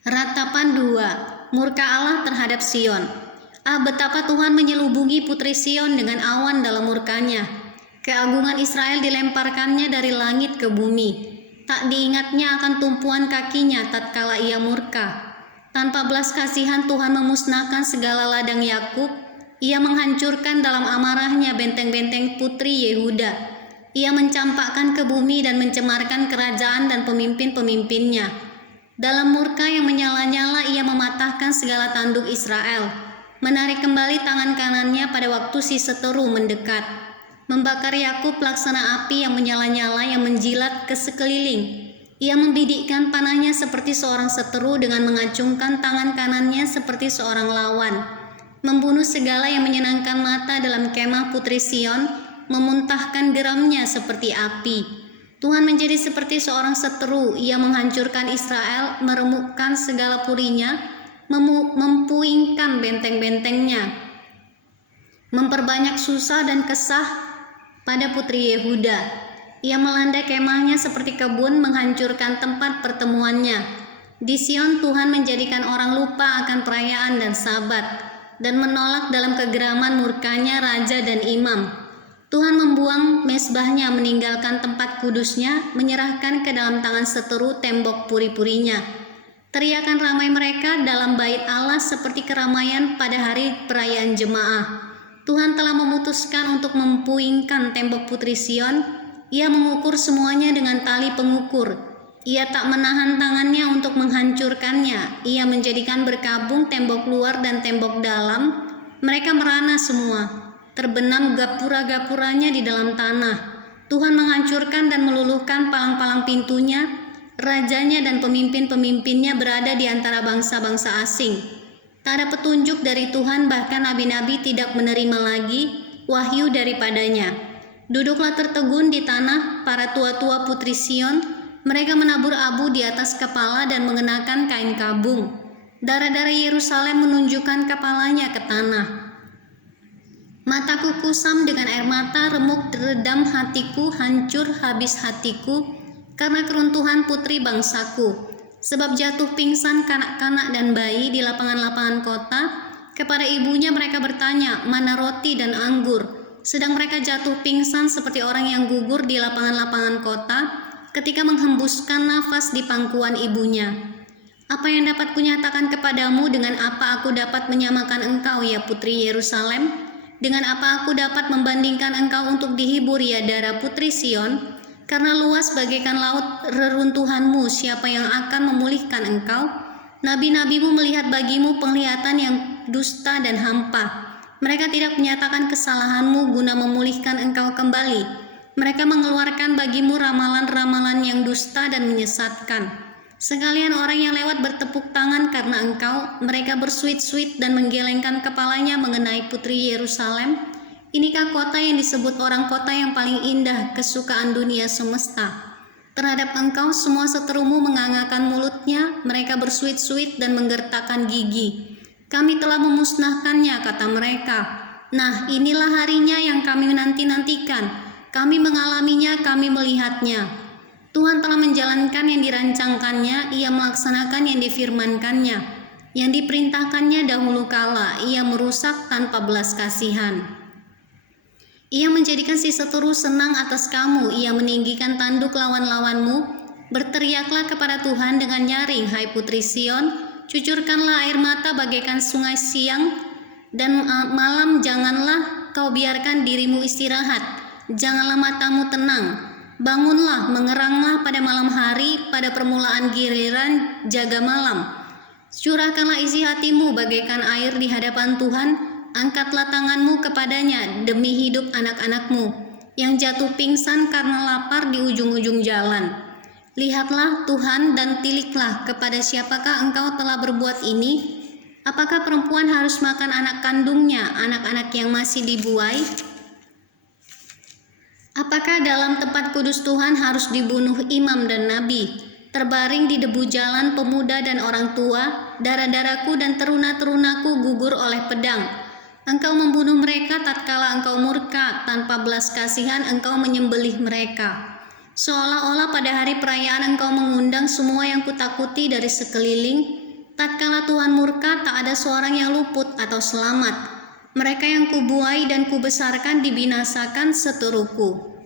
Ratapan 2. Murka Allah terhadap Sion. Betapa Tuhan menyelubungi putri Sion dengan awan dalam murkanya. Keagungan Israel dilemparkannya dari langit ke bumi. Tak diingatnya akan tumpuan kakinya tatkala ia murka. Tanpa belas kasihan Tuhan memusnahkan segala ladang Yakub. Ia menghancurkan dalam amarahnya benteng-benteng putri Yehuda. Ia mencampakkan ke bumi dan mencemarkan kerajaan dan pemimpin-pemimpinnya. Dalam murka yang menyala-nyala ia mematahkan segala tanduk Israel, menarik kembali tangan kanannya pada waktu si seteru mendekat, membakar Yakub laksana api yang menyala-nyala yang menjilat ke sekeliling. Ia membidikkan panahnya seperti seorang seteru dengan mengacungkan tangan kanannya seperti seorang lawan, membunuh segala yang menyenangkan mata dalam kemah putri Sion, memuntahkan geramnya seperti api. Tuhan menjadi seperti seorang seteru, ia menghancurkan Israel, meremukkan segala purinya, mempuingkan benteng-bentengnya, memperbanyak susah dan kesah pada putri Yehuda. Ia melanda kemahnya seperti kebun, menghancurkan tempat pertemuannya. Di Sion Tuhan menjadikan orang lupa akan perayaan dan sabat, dan menolak dalam kegeraman murkanya raja dan imam. Tuhan membuang mezbahnya, meninggalkan tempat kudusnya, menyerahkan ke dalam tangan seteru tembok puri-purinya. Teriakan ramai mereka dalam bait Allah seperti keramaian pada hari perayaan jemaah. Tuhan telah memutuskan untuk mempuingkan tembok putri Sion. Ia mengukur semuanya dengan tali pengukur. Ia tak menahan tangannya untuk menghancurkannya. Ia menjadikan berkabung tembok luar dan tembok dalam. Mereka merana semua. Terbenam gapura-gapuranya di dalam tanah. Tuhan menghancurkan dan meluluhkan palang-palang pintunya. Rajanya dan pemimpin-pemimpinnya berada di antara bangsa-bangsa asing. Tak ada petunjuk dari Tuhan, bahkan nabi-nabi tidak menerima lagi wahyu daripadanya. Duduklah tertegun di tanah para tua-tua putri Sion. Mereka menabur abu di atas kepala dan mengenakan kain kabung. Darah-darah Yerusalem menunjukkan kepalanya ke tanah. Mataku kusam dengan air mata, remuk redam hatiku, hancur habis hatiku karena keruntuhan putri bangsaku. Sebab jatuh pingsan kanak-kanak dan bayi di lapangan-lapangan kota. Kepada ibunya mereka bertanya, mana roti dan anggur? Sedang mereka jatuh pingsan seperti orang yang gugur di lapangan-lapangan kota ketika menghembuskan nafas di pangkuan ibunya. Apa yang dapat kunyatakan kepadamu? Dengan apa aku dapat menyamakan engkau, ya putri Yerusalem? Dengan apa aku dapat membandingkan engkau untuk dihibur, ya darah putri Sion? Karena luas bagaikan laut reruntuhanmu, siapa yang akan memulihkan engkau? Nabi-nabimu melihat bagimu penglihatan yang dusta dan hampa. Mereka tidak menyatakan kesalahanmu guna memulihkan engkau kembali. Mereka mengeluarkan bagimu ramalan-ramalan yang dusta dan menyesatkan. Sekalian orang yang lewat bertepuk tangan karena engkau, mereka bersuit-suit dan menggelengkan kepalanya mengenai putri Yerusalem. Inikah kota yang disebut orang kota yang paling indah, kesukaan dunia semesta? Terhadap engkau semua seterumu mengangakan mulutnya, mereka bersuit-suit dan menggertakkan gigi. Kami telah memusnahkannya, kata mereka. Nah, inilah harinya yang kami nanti-nantikan. Kami mengalaminya, kami melihatnya. Tuhan telah menjalankan yang dirancangkannya, ia melaksanakan yang difirmankannya. Yang diperintahkannya dahulu kala, ia merusak tanpa belas kasihan. Ia menjadikan si seteru senang atas kamu, ia meninggikan tanduk lawan-lawanmu. Berteriaklah kepada Tuhan dengan nyaring, hai putri Sion, cucurkanlah air mata bagaikan sungai siang, dan malam janganlah kau biarkan dirimu istirahat, janganlah matamu tenang. Bangunlah, mengeranglah pada malam hari, pada permulaan giliran jaga malam. Curahkanlah isi hatimu bagaikan air di hadapan Tuhan, angkatlah tanganmu kepadanya demi hidup anak-anakmu, yang jatuh pingsan karena lapar di ujung-ujung jalan. Lihatlah Tuhan dan tiliklah kepada siapakah engkau telah berbuat ini. Apakah perempuan harus makan anak kandungnya, anak-anak yang masih dibuai? Apakah dalam tempat kudus Tuhan harus dibunuh imam dan nabi? Terbaring di debu jalan pemuda dan orang tua, darah-darahku dan teruna-terunaku gugur oleh pedang. Engkau membunuh mereka tatkala engkau murka, tanpa belas kasihan engkau menyembelih mereka. Seolah-olah pada hari perayaan engkau mengundang semua yang kutakuti dari sekeliling. Tatkala Tuhan murka, tak ada seorang yang luput atau selamat. Mereka yang kubuai dan kubesarkan dibinasakan seteruku.